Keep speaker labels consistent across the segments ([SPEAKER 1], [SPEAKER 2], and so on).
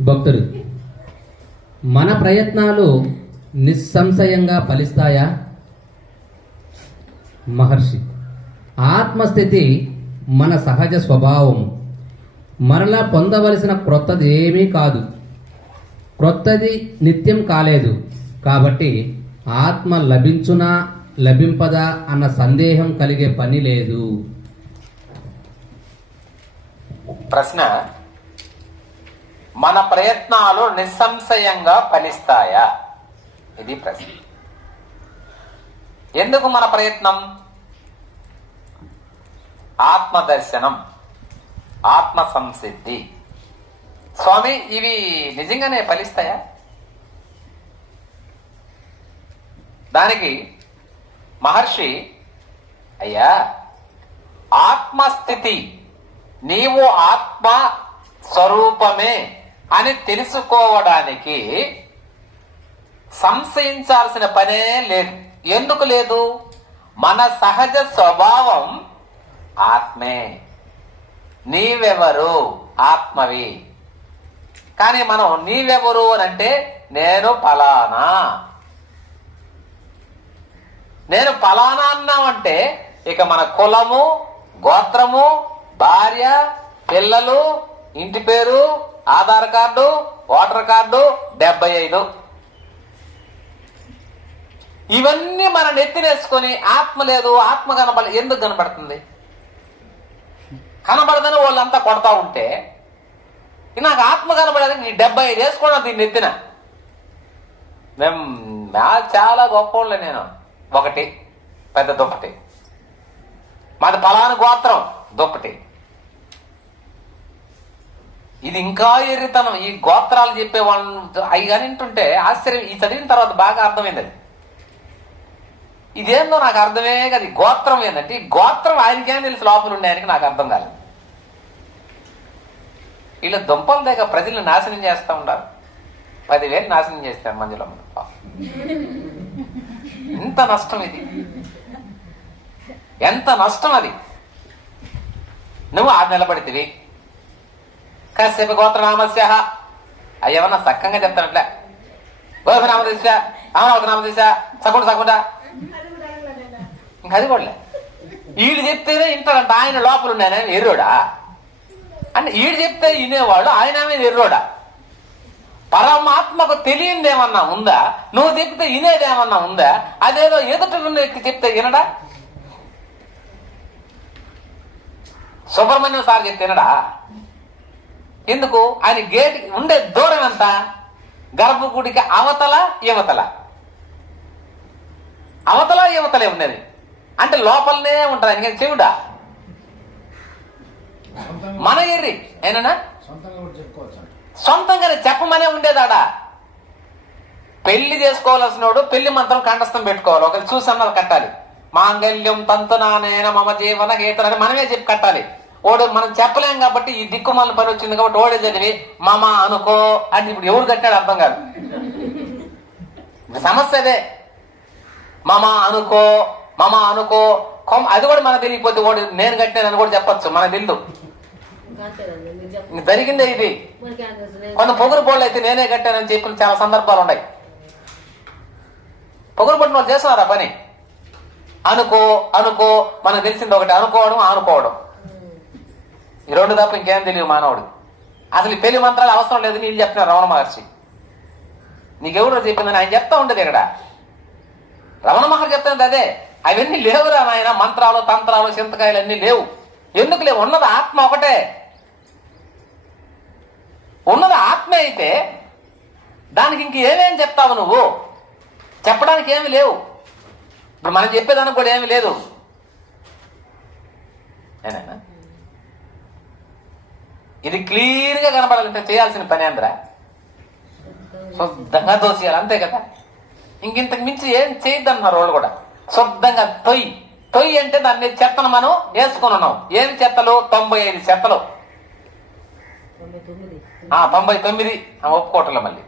[SPEAKER 1] భక్తుడు మన ప్రయత్నాలు నిస్సంశయంగా ఫలిస్తాయా? మహర్షి ఆత్మస్థితి మన సహజ స్వభావం మరలా పొందవలసిన క్రొత్తది ఏమీ కాదు. క్రొత్తది నిత్యం కాలేదు కాబట్టి ఆత్మ లభించునా లభింపదా అన్న సందేహం కలిగే పని లేదు.
[SPEAKER 2] ప్రశ్న మన ప్రయత్నాలు నిస్సంశయంగా ఫలిస్తాయా? ఇది ప్రశ్న. ఎందుకు మన ప్రయత్నం? ఆత్మదర్శనం ఆత్మ సంసిద్ధి స్వామి ఇవి నిజంగానే ఫలిస్తాయా? దానికి మహర్షి అయ్యా ఆత్మస్థితి నీవు ఆత్మ స్వరూపమే అని తెలుసుకోవడానికి సంశయించాల్సిన పనే లేదు. ఎందుకు లేదు? మన సహజ స్వభావం ఆత్మే. నీవెవరు? ఆత్మవి. కానీ మనం నీవెవరు అని అంటే నేను ఫలానా. నేను ఫలానా అన్నామంటే ఇక మన కులము గోత్రము భార్య పిల్లలు ఇంటి పేరు ఆధార్ కార్డు ఓటర్ కార్డు డెబ్బై ఐదు. ఇవన్నీ మన నెత్తినేసుకొని ఆత్మ లేదు ఆత్మ కనబడ ఎందుకు కనబడుతుంది? కనబడదని వాళ్ళంతా కొడతా ఉంటే నాకు ఆత్మ కనబడేది నీ డెబ్బై ఐదు వేసుకోవడం దీన్ని ఎత్తిన మేము చాలా గొప్ప నేను. ఒకటి పెద్ద దుప్పటి మాది పలాను గోత్రం దుప్పటి ఇది ఇంకా ఎర్రితనం ఈ గోత్రాలు చెప్పే వాళ్ళు అవి కానీ వింటుంటే ఆశ్చర్యం. ఈ చదివిన తర్వాత బాగా అర్థమైంది అది. ఇదేందో నాకు అర్థమే కాదు. గోత్రం ఏంటంటే ఈ గోత్రం ఆయనకే తెలిసి లోపల ఉండే నాకు అర్థం కాలేదు. వీళ్ళు దుంపలు దగ్గర ప్రజల్ని నాశనం చేస్తూ ఉంటారు పదివేలు నాశనం చేస్తారు మందులో ఎంత నష్టం ఇది. ఎంత నష్టం అది. నువ్వు ఆ నిలబడితివి. కాసేపు గోత్రనామస్య అయ్యవన్నా సక్కంగా చెప్తానట్లే. గోధుమ నామదేశ అమరావతి నామదేశ సకుండా సకుండా. ఇంకా అది కూడా వీడు చెప్తేనే ఇంటాడంట ఆయన లోపల ఉన్నాయని ఎర్రోడా? అంటే ఈడు చెప్తే వినేవాడు ఆయన మీద ఎర్రోడా? పరమాత్మకు తెలియందేమన్నా ఉందా? నువ్వు చెప్తే వినేదేమన్నా ఉందా? అదేదో ఎదుట ఉన్న వ్యక్తి చెప్తే వినడా? సుబ్రహ్మణ్యం సార్ చెప్తే వినడా? ఎందుకు? ఆయన గేట్ ఉండే దూరం ఎంత? గర్భగుడికి అవతల యువతల అవతల యువతలే ఉన్నది. అంటే లోపలనే ఉంటుంది. ఆయన చెవుడా? మన ఎర్రి ఏనా సొంతంగానే చెప్పమనే ఉండేదాడా? పెళ్ళి చేసుకోవాల్సినోడు పెళ్ళి మంత్రం కంఠస్థం పెట్టుకోవాలి. ఒకరు చూసి అన్నది కట్టాలి. మాంగళ్యం తంతునానేన మమ జీవన గీతలని మనమే చెప్పి కట్టాలి. ఓడు మనం చెప్పలేం కాబట్టి ఈ దిక్కుమాల పని వచ్చింది కాబట్టి ఓడే చదివి మామ అనుకో అని ఇప్పుడు ఎవరు కట్టాడు అర్థం కాదు. సమస్య అదే. మామ అనుకో మామ అనుకో కొమ్ అది కూడా మనకు తెలియకపోతే ఓడు నేను కట్టానని కూడా చెప్పొచ్చు మనకు తెలియదు జరిగిందే ఇది. కొంత పొగురు పోళ్ళు అయితే నేనే కట్టానని చెప్పిన చాలా సందర్భాలు ఉన్నాయి. పొగురు పట్టిన వాళ్ళు చేస్తున్నారా పని? అనుకో అనుకో మనకు తెలిసింది ఒకటి అనుకోవడం ఆనుకోవడం. ఈ రెండు తప్ప ఇంకేం తెలియదు మానవుడు. అసలు పెళ్ళి మంత్రాలు అవసరం లేదు నేను చెప్తున్నా రమణ మహర్షి. నీకెవరో చెప్పిందని ఆయన చెప్తా ఉండేది ఇక్కడ. రమణ మహర్షి చెప్తుంది అదే అవన్నీ లేవురా నాయన మంత్రాలు తంత్రాలు చింతకాయలు అన్నీ లేవు. ఎందుకు లేవు? ఉన్నది ఆత్మ ఒకటే. ఉన్నది ఆత్మ అయితే దానికి ఇంక ఏమేం చెప్తావు నువ్వు? చెప్పడానికి ఏమి లేవు. ఇప్పుడు మనం చెప్పేదానికి కూడా ఏమి లేదు. ఏనాయనా? ఇది క్లీన్గా కనపడాలంటే చేయాల్సిన పని అందరా శుద్ధంగా దోసేయాలి అంతే కదా? ఇంకింతకు మించి ఏం చేయొద్దన్నారు వాళ్ళు కూడా. శుద్ధంగా తొయ్యి తొయ్యి అంటే దాన్ని చెత్తను మనం వేసుకుని ఉన్నాం ఏం చెత్తలు? తొంభై ఐదు చెత్తలు. తొంభై తొమ్మిది. ఆ ఒప్పుకోవట్లే మళ్ళీ.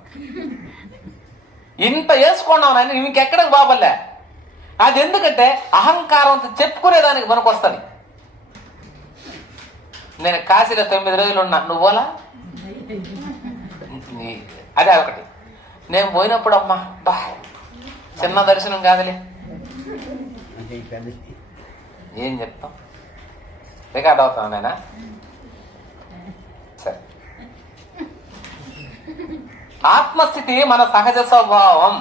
[SPEAKER 2] ఇంత వేసుకున్నావు నేను ఇంకెక్కడికి బాబల్లే అది ఎందుకంటే అహంకారంతో చెప్పుకునేదానికి పనికొస్తుంది నేను కాశీలో తొమ్మిది రోజులు ఉన్నా. నువ్వులా నీ అదే ఒకటి నేను పోయినప్పుడు అమ్మా బా చిన్న దర్శనం కాదులే. ఏం చెప్తాం? రికార్డ్ అవుతాను నేనా సరే. ఆత్మస్థితి మన సహజ స్వభావం.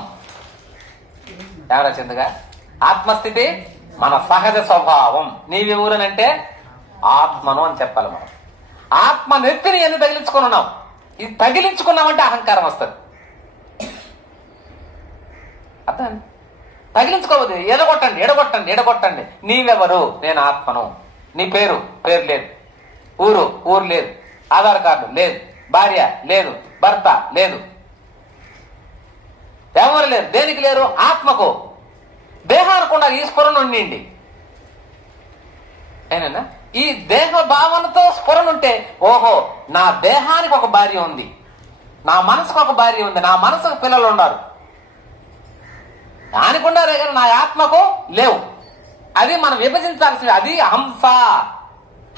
[SPEAKER 2] ఏమరా చందుగా ఆత్మస్థితి మన సహజ స్వభావం. నీవి ఊరనంటే ఆత్మను అని చెప్పాలి మనం. ఆత్మ నెత్తిని ఎందుకు తగిలించుకొని ఉన్నాం ఇది తగిలించుకున్నామంటే అహంకారం వస్తుంది. అర్థం తగిలించుకోవద్దు. ఎడగొట్టండి ఎడగొట్టండి ఎడగొట్టండి. నీవెవరు? నేను ఆత్మను. నీ పేరు? పేరు లేదు. ఊరు? ఊరు లేదు. ఆధార్ కార్డు లేదు. భార్య లేదు. భర్త లేదు. ఎవరు లేరు? దేనికి లేరు? ఆత్మకు. దేహానికి ఉండాలి. ఈ స్ఫురణ ఉండిండి ఏనన్నా ఈ దేహ భావనతో స్ఫురణ ఉంటే ఓహో నా దేహానికి ఒక భార్య ఉంది. నా మనసుకు ఒక భార్య ఉంది. నా మనసుకు పిల్లలు ఉన్నారు. దానికి ఉండారే కానీ నా ఆత్మకు లేవు. అది మనం విభజించాల్సింది. అది హంస.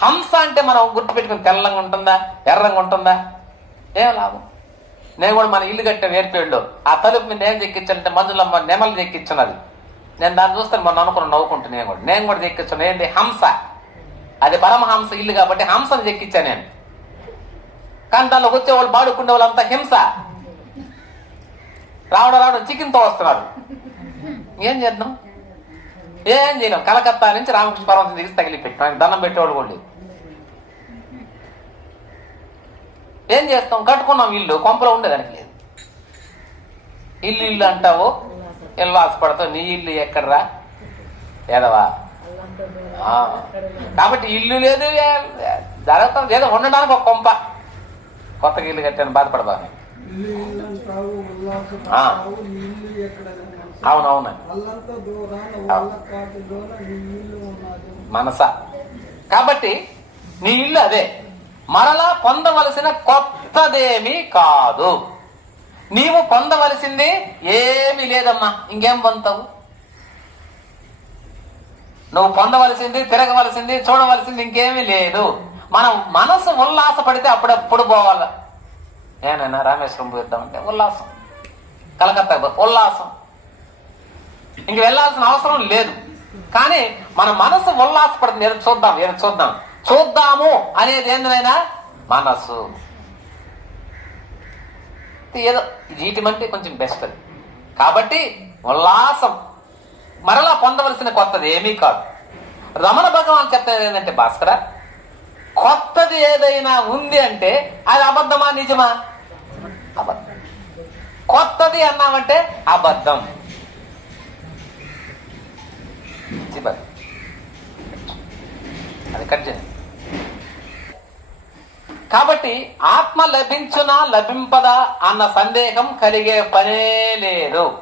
[SPEAKER 2] హంస అంటే మనం గుర్తుపెట్టుకుని తెల్లంగా ఉంటుందా? ఎర్రంగా ఉంటుందా? ఏం లాభం? నేను కూడా మన ఇల్లు కట్టే వేర్పేళ్ళు ఆ తలుపు మీద నేను చెక్కించానంటే మందులో నెమలు అది నేను దాన్ని చూస్తాను మొన్న అనుకుని నవ్వుకుంటున్నాను నేను కూడా. నేను కూడా చెక్కించాను ఏంటి హంస. అది పరమహంస ఇల్లు కాబట్టి హంసను చెక్కించాను నేను. కానీ దానిలోకి వచ్చే వాళ్ళు బాడుకునే వాళ్ళంతా హింస. రావడం రావడం చికెన్తో వస్తున్నారు ఏం చేద్దాం? ఏం చేయలేం. కలకత్తా నుంచి రామకృష్ణ పర్వతం దిగి తగిలి పెట్టాం. ఆయన దండం పెట్టేవాడు కూడా ఏం చేస్తాం? కట్టుకున్నాం ఇల్లు. కొంపలో ఉండేదానికి లేదు. ఇల్లు ఇల్లు అంటావు? ఇల్లు ఆశపడతావు నీ ఇల్లు ఎక్కడరా? ఏదవా కాబట్టి ఇల్లు లేదు జరగటం ఏదో ఉండడానికి ఒక కొంప. కొత్తగా ఇల్లు కట్టాను బాధపడబాను ఇల్లు ఇల్లు అంటావు ఉల్లాసం ఆ. అంటావు నీ ఇల్లు ఎక్కడ అవునవునండి. అల్లంతా దూరాన ఆ. వాళ్ళ కాటి దూర నీ ఇల్లు ఉన్నది. మనస. కాబట్టి నీ ఇల్లు అదే. మరలా పొందవలసిన కొత్తదేమీ కాదు. నీవు పొందవలసింది ఏమీ లేదమ్మా. ఇంకేం పొందుతావు? నువ్వు పొందవలసింది తిరగవలసింది చూడవలసింది ఇంకేమీ లేదు. మనం మనసు ఉల్లాస పడితే అప్పుడప్పుడు పోవాలి? ఏనైనా రామేశ్వరం పోయిద్దామంటే ఉల్లాసం. కలకత్తా ఉల్లాసం. ఇంక వెళ్ళాల్సిన అవసరం లేదు. కానీ మన మనసు ఉల్లాసపడుతుంది ఏదో చూద్దాం ఏదో చూద్దాం. చూద్దాము అనేది ఏందైనా మనసు. ఏదో జీటిమంటే కొంచెం బెస్ట్ కాబట్టి ఉల్లాసం. మరలా పొందవలసిన కొత్తది ఏమీ కాదు. రమణ భగవాన్ చెప్తారు ఏంటంటే భాస్కర కొత్తది ఏదైనా ఉంది అంటే అది అబద్ధమా నిజమా? అబద్ధం. కొత్తది అన్నామంటే అబద్ధం. అది కట్ చేయండి. కాబట్టి ఆత్మ లభించునా లభింపదా అన్న సందేహం కలిగే పనే లేదు.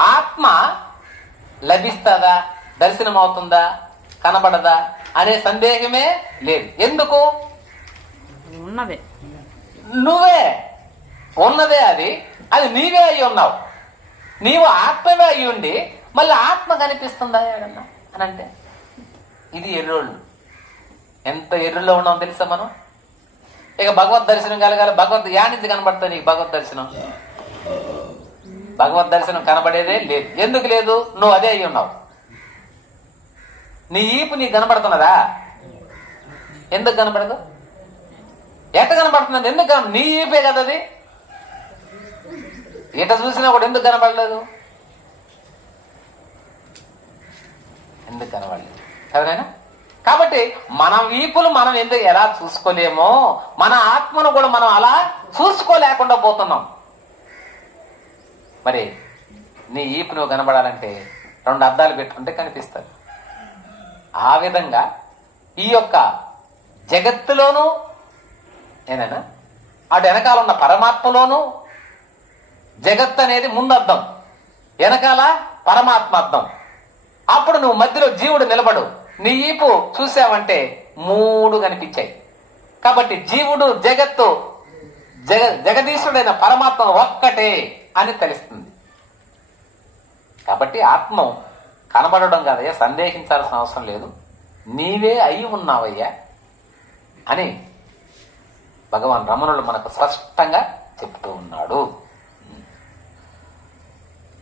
[SPEAKER 2] ఆత్మ లభిస్తుందా? దర్శనం అవుతుందా కనబడదా? అనే సందేహమే లేదు. ఎందుకు? ఉన్నదే నువ్వే. ఉన్నదే అది. అది నీవే అయి ఉన్నావు. నీవు ఆత్మవే అయి ఉండి మళ్ళీ ఆత్మ కనిపిస్తుందా ఏడన్నా? అని అంటే ఇది ఎర్రోళ్ళు ఎంత ఎర్రులో ఉన్నాం తెలుసా మనం? ఇక భగవద్ దర్శనం కలగాలి. భగవద్ యానించి కనబడుతుంది నీకు భగవద్ దర్శనం. భగవద్ దర్శనం కనబడేదే లేదు. ఎందుకు లేదు? నువ్వు అదే అయి ఉన్నావు. నీ ఈపు నీ కనబడుతున్నదా? ఎందుకు కనబడదు? ఎట్ట కనబడుతున్నది? ఎందుకు నీ ఈపే కదా అది. ఎట చూసినా కూడా ఎందుకు కనబడలేదు? ఎందుకు కనబడలేదు? ఎవరైనా? కాబట్టి మన వీపులు మనం ఎందుకు ఎలా చూసుకోలేమో మన ఆత్మను కూడా మనం అలా చూసుకోలేకుండా పోతున్నాం. మరి నీ ఈపు నువ్వు కనబడాలంటే రెండు అద్దాలు పెట్టుకుంటే కనిపిస్తుంది. ఆ విధంగా ఈ యొక్క జగత్తులోనూ ఏనైనా అటు వెనకాల ఉన్న పరమాత్మలోనూ జగత్ అనేది ముందర్థం. వెనకాల పరమాత్మ అర్థం అప్పుడు నువ్వు మధ్యలో జీవుడు నిలబడు. నీ ఈపు చూసావంటే మూడు కనిపించాయి. కాబట్టి జీవుడు జగత్తు జగ జగదీశుడైన పరమాత్మ ఒక్కటే. అని తెలుస్తుంది. కాబట్టి ఆత్మ కనబడడం కాదయ్యా సందేహించాల్సిన అవసరం లేదు. నీవే అయి ఉన్నావయ్యా అని భగవాన్ రమణుడు మనకు స్పష్టంగా చెప్తూ ఉన్నాడు.